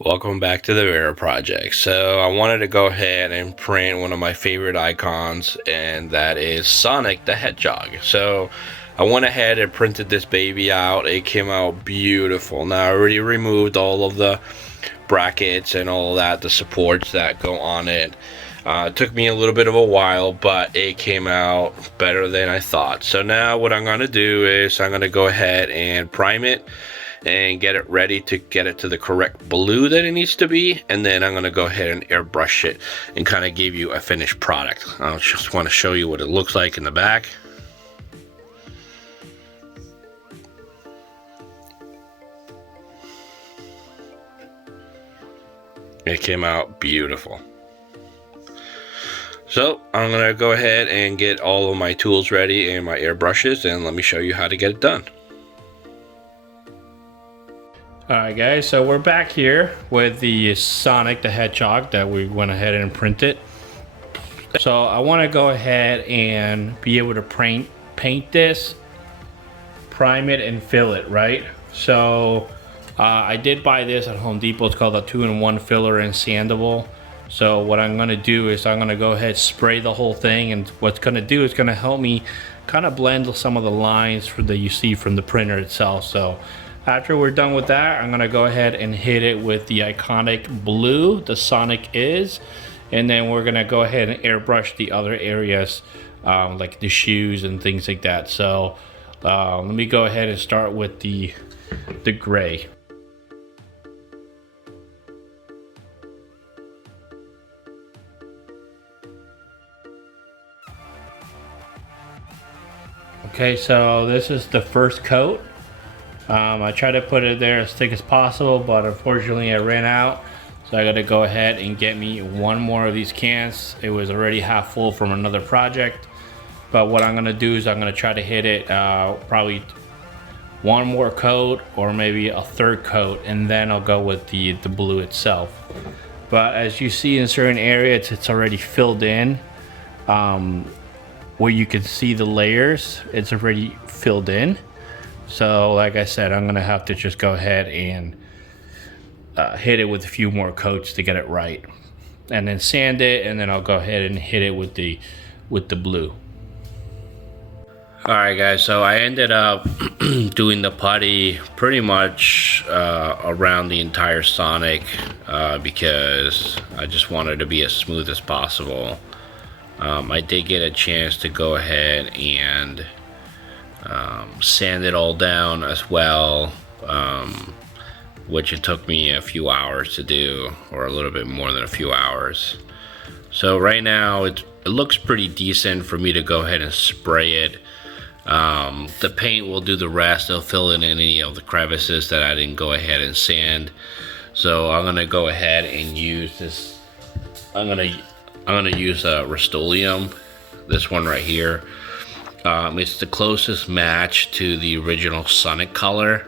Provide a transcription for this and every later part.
Welcome back to the theveraprojects. So I wanted to go ahead and print one of my favorite icons, and that is Sonic the Hedgehog. So I went ahead and printed this baby out. It came out beautiful. Now I already removed all of the brackets and all of that, the supports that go on it. It took me a little bit of a while, but it came out better than I thought. So now what I'm going to do is I'm going to go ahead and prime it and get it ready to get it to the correct blue that it needs to be, and then I'm going to go ahead and airbrush it and kind of give you a finished product. I just want to show you what it looks like in the back. It came out beautiful. So I'm going to go ahead and get all of my tools ready and my airbrushes, and let me show you how to get it done. Alright guys, so we're back here with the Sonic the Hedgehog that we went ahead and printed. So I want to go ahead and be able to paint this, prime it, and fill it, right? So I did buy this at Home Depot. It's called a 2-in-1 filler and Sandable. So what I'm going to do is I'm going to go ahead, spray the whole thing, and what's going to do is going to help me kind of blend some of the lines that you see from the printer itself. So after we're done with that, I'm gonna go ahead and hit it with the iconic blue, the Sonic is, and then we're gonna go ahead and airbrush the other areas, like the shoes and things like that. So let me go ahead and start with the gray. Okay, so this is the first coat. I tried to put it there as thick as possible, but unfortunately I ran out. So I gotta go ahead and get me one more of these cans. It was already half full from another project. But what I'm gonna do is I'm gonna try to hit it probably one more coat or maybe a third coat, and then I'll go with the blue itself. But as you see in certain areas, it's already filled in. Where you can see the layers, it's already filled in. So like I said, I'm gonna have to just go ahead and hit it with a few more coats to get it right, and then sand it, and then I'll go ahead and hit it with the blue. Alright guys, so I ended up doing the putty pretty much around the entire Sonic because I just wanted to be as smooth as possible. I did get a chance to go ahead and sand it all down as well, which it took me a few hours to do, or a little bit more than a few hours. So right now it looks pretty decent for me to go ahead and spray it. The paint will do the rest. It'll fill in any of the crevices that I didn't go ahead and sand. So I'm gonna go ahead and use this. I'm gonna use Rust-Oleum, this one right here. It's the closest match to the original Sonic color.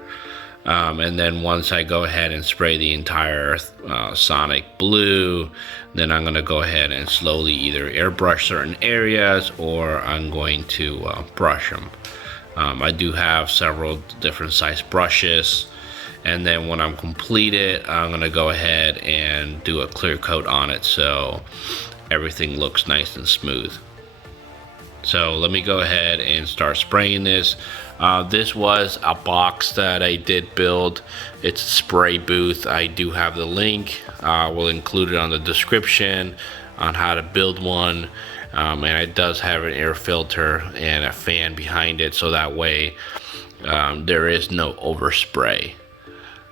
And then once I go ahead and spray the entire Sonic blue, then I'm going to go ahead and slowly either airbrush certain areas, or I'm going to brush them. I do have several different size brushes, and then when I'm completed, I'm going to go ahead and do a clear coat on it so everything looks nice and smooth. So let me go ahead and start spraying this. This was a box that I did build. It's a spray booth. I do have the link. We'll include it on the description on how to build one. And it does have an air filter and a fan behind it, so that way there is no overspray.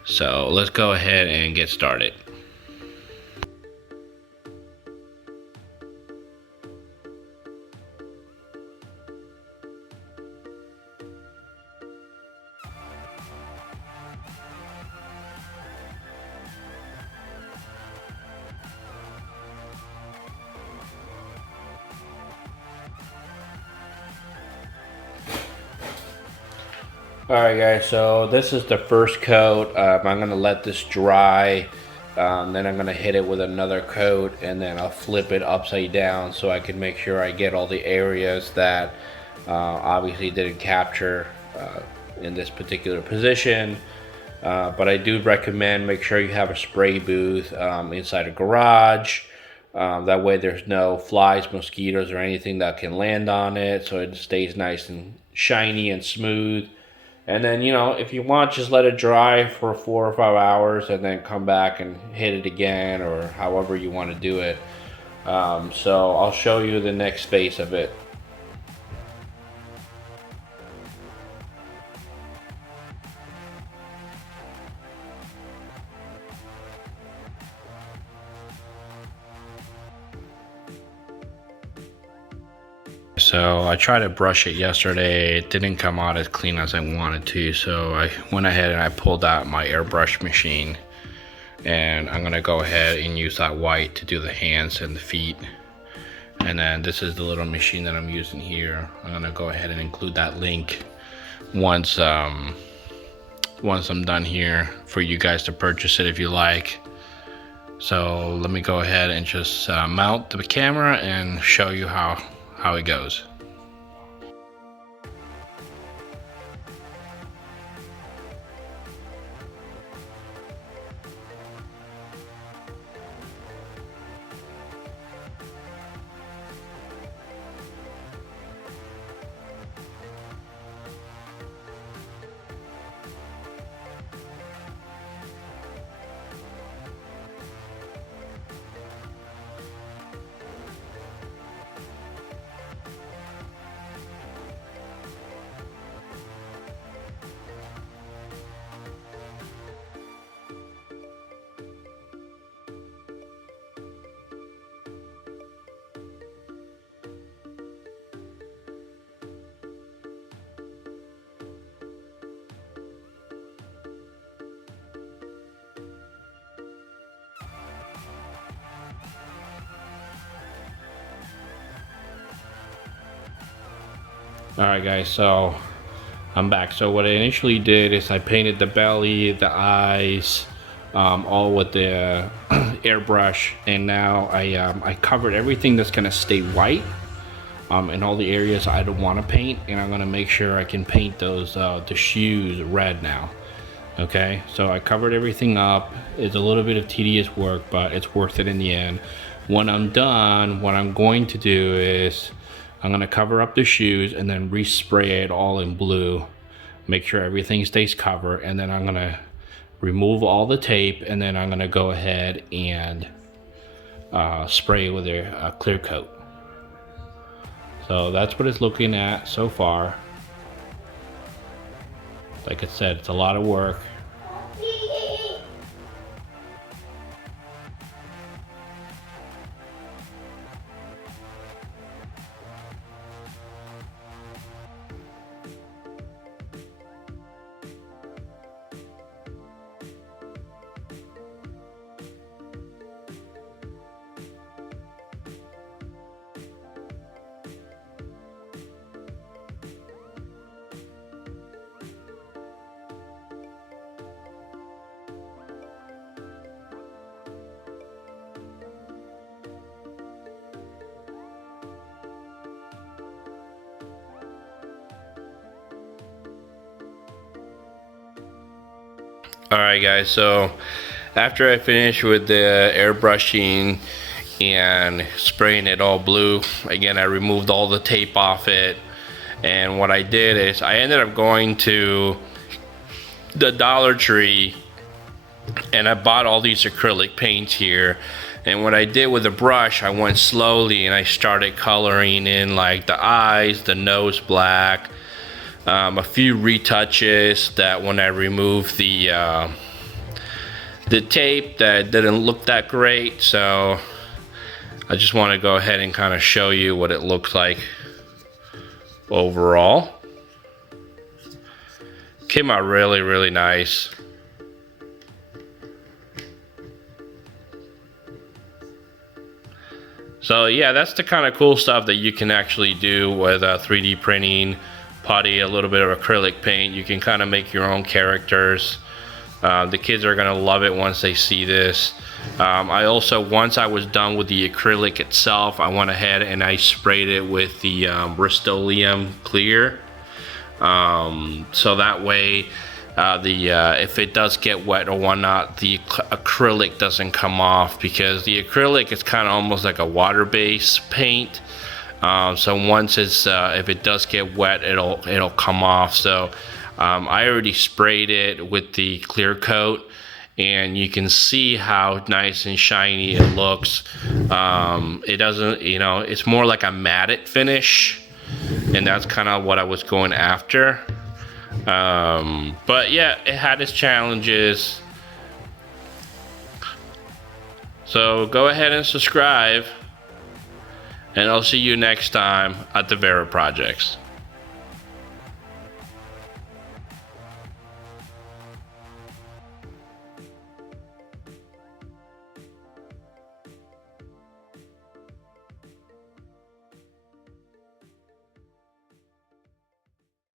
So let's go ahead and get started. Alright guys, so this is the first coat. I'm going to let this dry, then I'm going to hit it with another coat, and then I'll flip it upside down so I can make sure I get all the areas that obviously didn't capture in this particular position. But I do recommend make sure you have a spray booth inside a garage. That way there's no flies, mosquitoes, or anything that can land on it, so it stays nice and shiny and smooth. And then, you know, if you want, just let it dry for 4 or 5 hours and then come back and hit it again, or however you want to do it. So I'll show you the next phase of it. So I tried to brush it yesterday. It didn't come out as clean as I wanted to, so I went ahead and I pulled out my airbrush machine, and I'm gonna go ahead and use that white to do the hands and the feet. And then this is the little machine that I'm using here. I'm gonna go ahead and include that link once I'm done here for you guys to purchase it if you like. So let me go ahead and just mount the camera and show you how it goes. Alright guys, so I'm back. So what I initially did is I painted the belly, the eyes, all with the airbrush, and now I covered everything that's gonna stay white in all the areas I don't want to paint, and I'm gonna make sure I can paint those the shoes red now. Okay, so I covered everything up. It's a little bit of tedious work, but it's worth it in the end. When I'm done, what I'm going to do is I'm gonna cover up the shoes and then respray it all in blue. Make sure everything stays covered, and then I'm gonna remove all the tape, and then I'm gonna go ahead and spray with a clear coat. So that's what it's looking at so far. Like I said, it's a lot of work. Alright guys, so after I finished with the airbrushing and spraying it all blue, again I removed all the tape off it, and what I did is I ended up going to the Dollar Tree and I bought all these acrylic paints here. And what I did with the brush, I went slowly and I started coloring in like the eyes, the nose black, a few retouches that when I removed the tape that didn't look that great. So I just want to go ahead and kind of show you what it looks like overall. Came out really, really nice. So yeah, that's the kind of cool stuff that you can actually do with 3D printing, putty, a little bit of acrylic paint. You can kind of make your own characters. The kids are gonna love it once they see this. I also, once I was done with the acrylic itself, I went ahead and I sprayed it with the Rust-Oleum clear. So that way if it does get wet or whatnot, the acrylic doesn't come off, because the acrylic is kind of almost like a water-based paint. So once it's if it does get wet, it'll come off. So I already sprayed it with the clear coat, and you can see how nice and shiny it looks. It doesn't, you know, it's more like a matted finish, and that's kind of what I was going after. But yeah, it had its challenges. So go ahead and subscribe, and I'll see you next time at the Vera Projects.